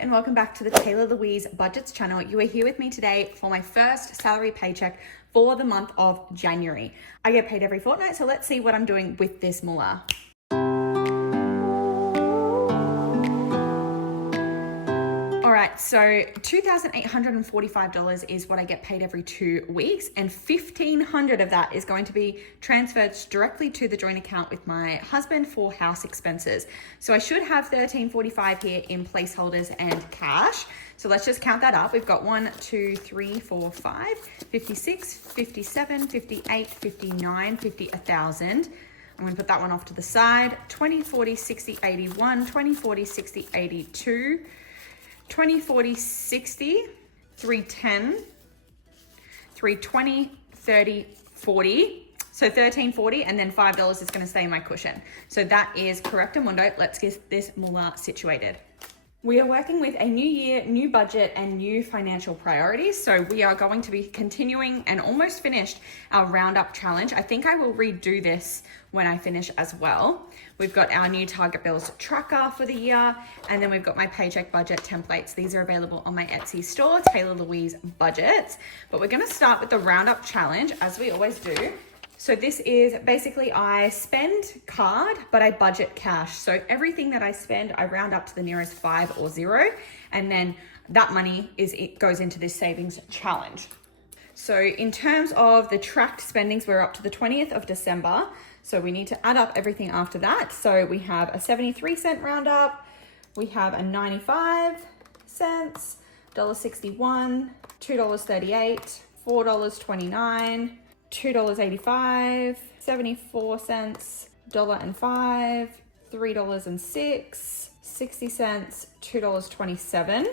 and welcome back to the Taylah Louise Budgets channel. You are here with me today for my first salary paycheck for the month of January. I get paid every fortnight, so let's see what I'm doing with this moolah. All right, so $2,845 is what I get paid every 2 weeks, and $1,500 of that is going to be transferred directly to the joint account with my husband for house expenses. So I should have $1,345 here in placeholders and cash. So let's just count that up. We've got 1, 2, 3, 4, 5, 56, 57, 58, 59, 50, 1,000. I'm going to put that one off to the side. 20, 40, 60, 81, 20, 40, 60, 82. 20, 40, 60, 310, 320, 30, 40. So $1,340 and then $5 is going to stay in my cushion. So that is correctamundo. Let's get this moolah situated. We are working with a new year, new budget, and new financial priorities. So we are going to be continuing and almost finished our roundup challenge. I think I will redo this when I finish as well. We've got our new target bills tracker for the year, and then we've got my paycheck budget templates. These are available on my Etsy store, Taylah Louise Budgets. But we're gonna start with the roundup challenge, as we always do. So this is basically I spend card, but I budget cash. So everything that I spend, I round up to the nearest 5 or 0, and then that money goes into this savings challenge. So in terms of the tracked spendings, we're up to the 20th of December. So we need to add up everything after that. So we have a 73-cent roundup, we have a 95 cents, $1.61, $2.38, $4.29, $2.85, 74 cents, $1.05, $3.06, 60 cents, $2.27.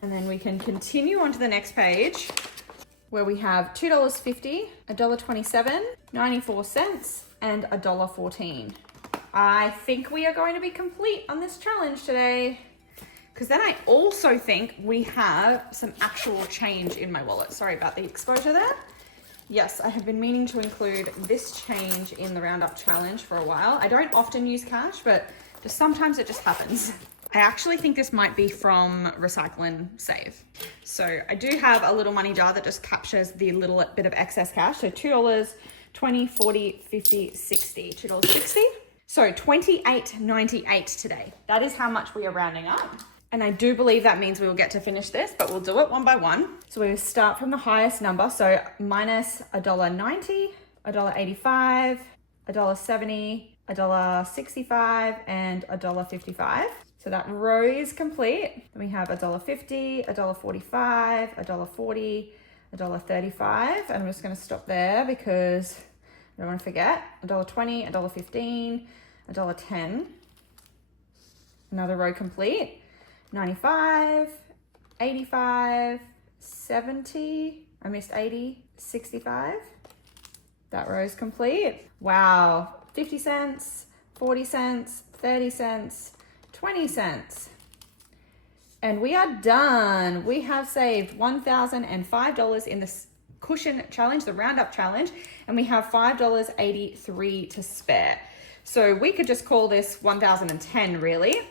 And then we can continue on to the next page where we have $2.50, $1.27, 94 cents, and $1.14. I think we are going to be complete on this challenge today. Because then I also think we have some actual change in my wallet. Sorry about the exposure there. Yes, I have been meaning to include this change in the roundup challenge for a while. I don't often use cash, but just sometimes it just happens. I actually think this might be from Recycle and Save. So I do have a little money jar that just captures the little bit of excess cash. So $2, 20, 40, 50, 60, $2.60. So $28.98 today. That is how much we are rounding up. And I do believe that means we will get to finish this, but we'll do it one by one. So we will start from the highest number. So minus $1.90, $1.85, $1.70, $1.65, and $1.55. So that row is complete. Then we have $1.50, $1.45, $1.40, $1.35. And I'm just gonna stop there because I don't wanna forget. $1.20, $1.15, $1.10. Another row complete. 95, 85, 70, I missed 80, 65. That row is complete. Wow, 50 cents, 40 cents, 30 cents, 20 cents. And we are done. We have saved $1,005 in the cushion challenge, the roundup challenge, and we have $5.83 to spare. So we could just call this 1,010 really.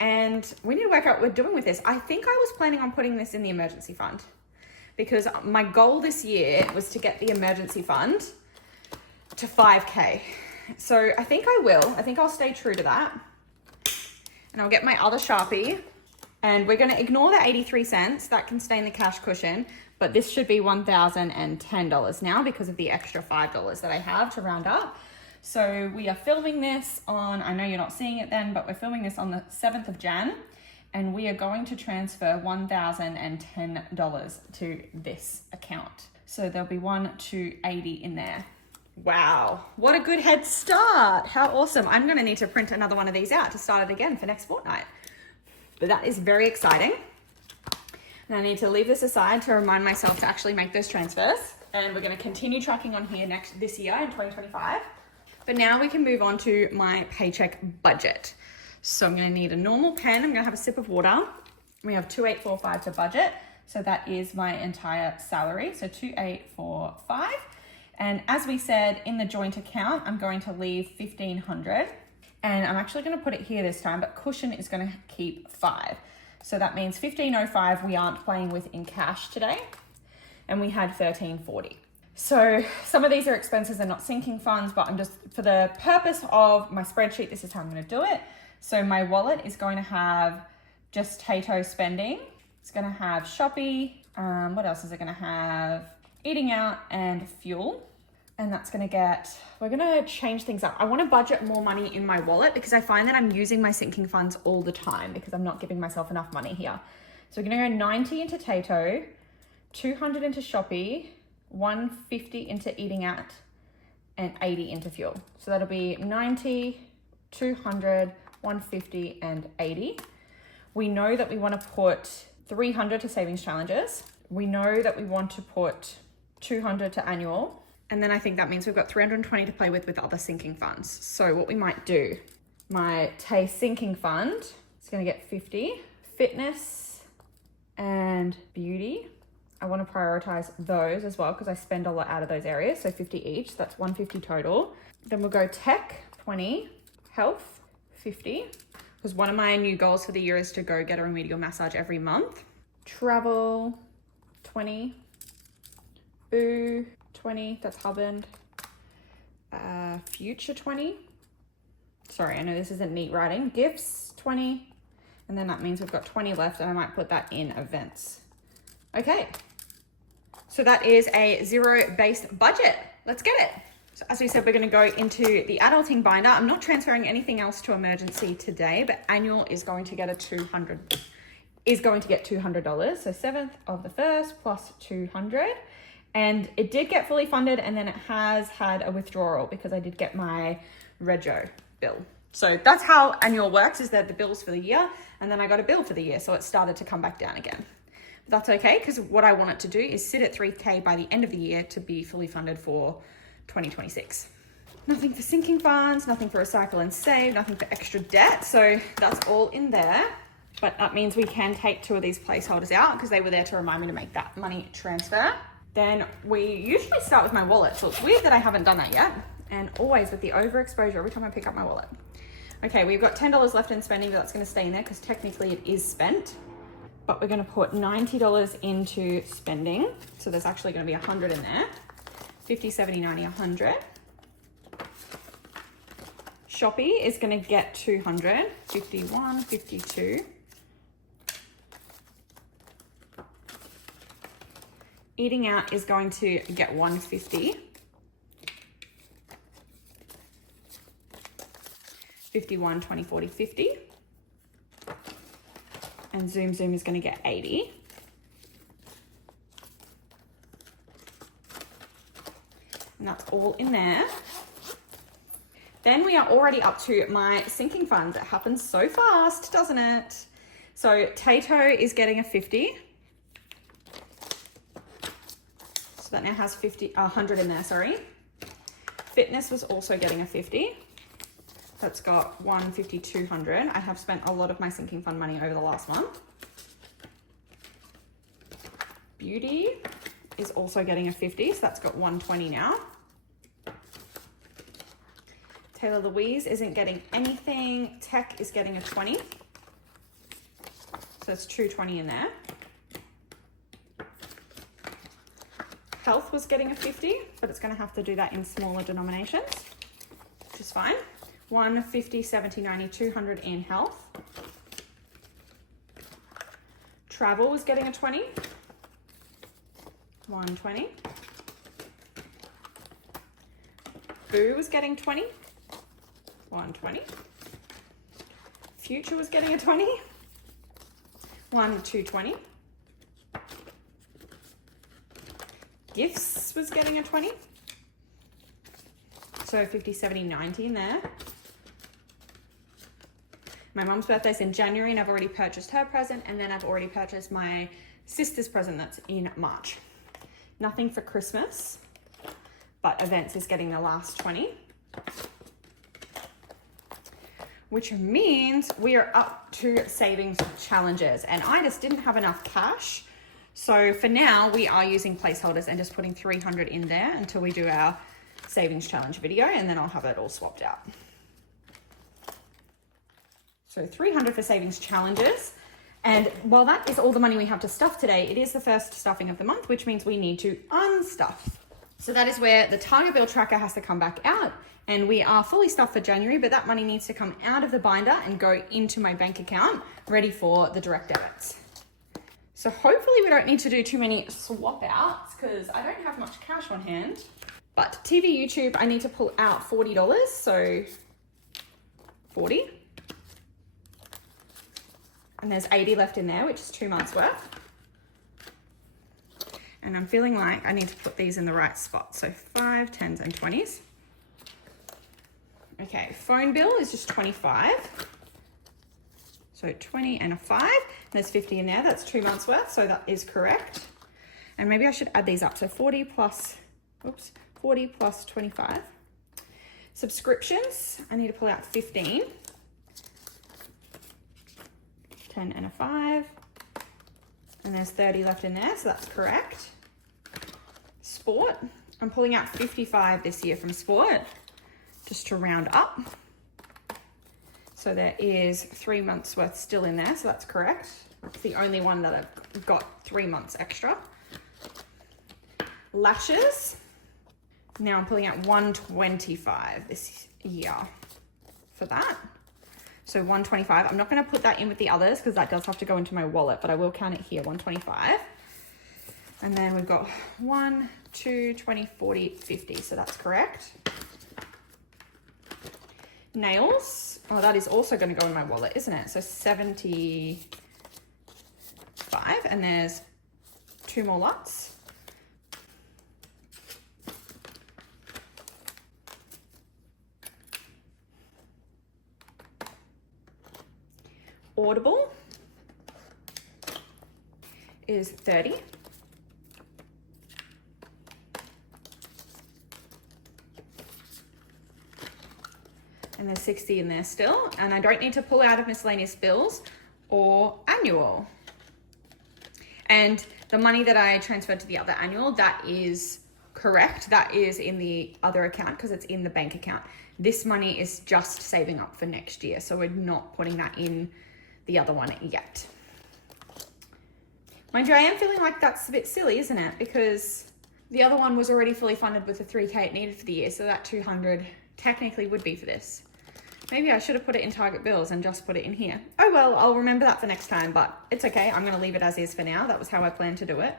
And we need to work out what we're doing with this. I think I was planning on putting this in the emergency fund because my goal this year was to get the emergency fund to 5K. So I think I will. I think I'll stay true to that. And I'll get my other Sharpie, and we're gonna ignore the 83 cents. That can stay in the cash cushion, but this should be $1,010 now because of the extra $5 that I have to round up. So we are filming this on, I know you're not seeing it then, but we're filming this on the 7th of Jan, and we are going to transfer $1,010 to this account. So there'll be 1,280 in there. Wow, what a good head start. How awesome. I'm gonna need to print another one of these out to start it again for next fortnight. But that is very exciting. And I need to leave this aside to remind myself to actually make those transfers. And we're gonna continue tracking on here this year in 2025. But now we can move on to my paycheck budget. So I'm gonna need a normal pen. I'm gonna have a sip of water. We have 2,845 to budget. So that is my entire salary. So 2,845. And as we said, in the joint account, I'm going to leave $1,500. And I'm actually going to put it here this time, but cushion is going to keep 5. So that means 15.05 we aren't playing with in cash today. And we had 13.40. So some of these are expenses and not sinking funds, but I'm just, for the purpose of my spreadsheet, this is how I'm going to do it. So my wallet is going to have just Tato spending. It's going to have Shopee. What else is it going to have? Eating out and fuel. And that's going to get, we're going to change things up. I want to budget more money in my wallet because I find that I'm using my sinking funds all the time because I'm not giving myself enough money here. So we're going to go 90 into Tato, 200 into Shopee, 150 into eating out, and 80 into fuel. So that'll be 90, 200, 150, and 80. We know that we want to put 300 to savings challenges. We know that we want to put 200 to annual. And then I think that means we've got 320 to play with other sinking funds. So what we might do, my Tay sinking fund is going to get 50. Fitness and beauty, I want to prioritize those as well because I spend a lot out of those areas. So 50 each, that's 150 total. Then we'll go tech, 20, health, 50. Because one of my new goals for the year is to go get a remedial massage every month. Travel, 20. Boo, 20, that's Hubbard. Future, 20. Sorry, I know this isn't neat writing. Gifts, 20. And then that means we've got 20 left and I might put that in events. Okay. So that is a zero-based budget. Let's get it. So as we said, we're going to go into the adulting binder. I'm not transferring anything else to emergency today, but annual is going to get $200. So 7th of the 1st plus 200. And it did get fully funded, and then it has had a withdrawal because I did get my rego bill. So that's how annual works, is that the bills for the year, and then I got a bill for the year. So it started to come back down again. But that's okay, because what I want it to do is sit at 3K by the end of the year to be fully funded for 2026. Nothing for sinking funds, nothing for recycle and save, nothing for extra debt. So that's all in there. But that means we can take 2 of these placeholders out because they were there to remind me to make that money transfer. Then we usually start with my wallet. So it's weird that I haven't done that yet. And always with the overexposure every time I pick up my wallet. Okay, we've got $10 left in spending, but that's going to stay in there because technically it is spent. But we're going to put $90 into spending. So there's actually going to be 100 in there. 50, 70, 90, 100. Shopee is going to get 200. 51, 52. Eating out is going to get 150. 51, 20, 40, 50. And Zoom is going to get 80. And that's all in there. Then we are already up to my sinking funds. It happens so fast, doesn't it? So Tato is getting a 50. So that now has 100 in there, sorry. Fitness was also getting a 50. That's got 150, 200. I have spent a lot of my sinking fund money over the last month. Beauty is also getting a 50, so that's got 120 now. Taylah Louise isn't getting anything. Tech is getting a 20. So that's 220 in there. Health was getting a 50, but it's going to have to do that in smaller denominations, which is fine. 150, 70, 90, 200 in health. Travel was getting a 20. 120. Boo was getting 20. 120. Future was getting a 20. 220. Gifts was getting a 20. So 50, 70, 90 in there. My mum's birthday's in January and I've already purchased her present, and then I've already purchased my sister's present that's in March. Nothing for Christmas, but events is getting the last 20. Which means we are up to savings challenges, and I just didn't have enough cash. So for now, we are using placeholders and just putting 300 in there until we do our savings challenge video, and then I'll have it all swapped out. So 300 for savings challenges. And while that is all the money we have to stuff today, it is the first stuffing of the month, which means we need to unstuff. So that is where the target bill tracker has to come back out. And we are fully stuffed for January, but that money needs to come out of the binder and go into my bank account, ready for the direct debits. So hopefully we don't need to do too many swap outs because I don't have much cash on hand. But TV, YouTube, I need to pull out $40, so 40. And there's 80 left in there, which is 2 months worth. And I'm feeling like I need to put these in the right spot. So 5, 10s, and 20s. Okay, phone bill is just 25. So 20 and a 5. And there's 50 in there. That's 2 months worth, so that is correct. And maybe I should add these up. So 40 plus 25. Subscriptions, I need to pull out 15. 10 and a 5. And there's 30 left in there, so that's correct. Sport, I'm pulling out 55 this year from sport, just to round up. So there is 3 months worth still in there, so that's correct. It's the only one that I've got 3 months extra. Lashes, now I'm pulling out 125 this year for that. So 125, I'm not gonna put that in with the others because that does have to go into my wallet, but I will count it here, 125. And then we've got 1, 2, 20, 40, 50, so that's correct. Nails, oh, that is also gonna go in my wallet, isn't it? So 75, and there's 2 more lots. Audible is 30. And there's 60 in there still. And I don't need to pull out of miscellaneous bills or annual. And the money that I transferred to the other annual, that is correct. That is in the other account because it's in the bank account. This money is just saving up for next year. So we're not putting that in the other one yet. Mind you, I am feeling like that's a bit silly, isn't it? Because the other one was already fully funded with the 3K it needed for the year, so that 200 technically would be for this. Maybe I should have put it in target bills and just put it in here. Oh well, I'll remember that for next time, but it's okay. I'm gonna leave it as is for now. That was how I planned to do it.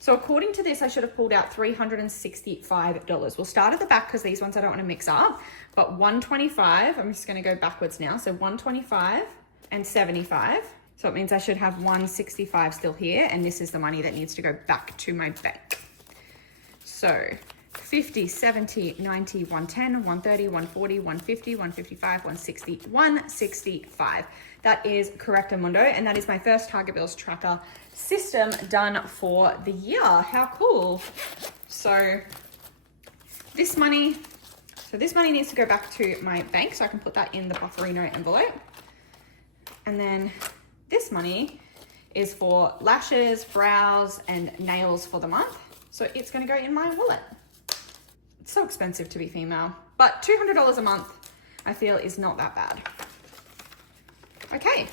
So according to this, I should have pulled out $365. We'll start at the back because these ones I don't want to mix up, but 125, I'm just gonna go backwards now. So 125 and 75. So it means I should have 165 still here, and this is the money that needs to go back to my bank. So 50, 70, 90, 110, 130, 140, 150, 155, 160, 165. That is correct, Amundo, and that is my first target bills tracker system done for the year. How cool. So this money needs to go back to my bank so I can put that in the Bufferino envelope. And then this money is for lashes, brows, and nails for the month. So it's gonna go in my wallet. It's so expensive to be female, but $200 a month, I feel, is not that bad. Okay,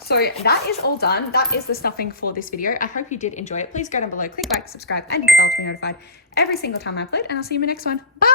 so that is all done. That is the stuffing for this video. I hope you did enjoy it. Please go down below, click like, subscribe, and hit the bell to be notified every single time I upload, and I'll see you in my next one. Bye.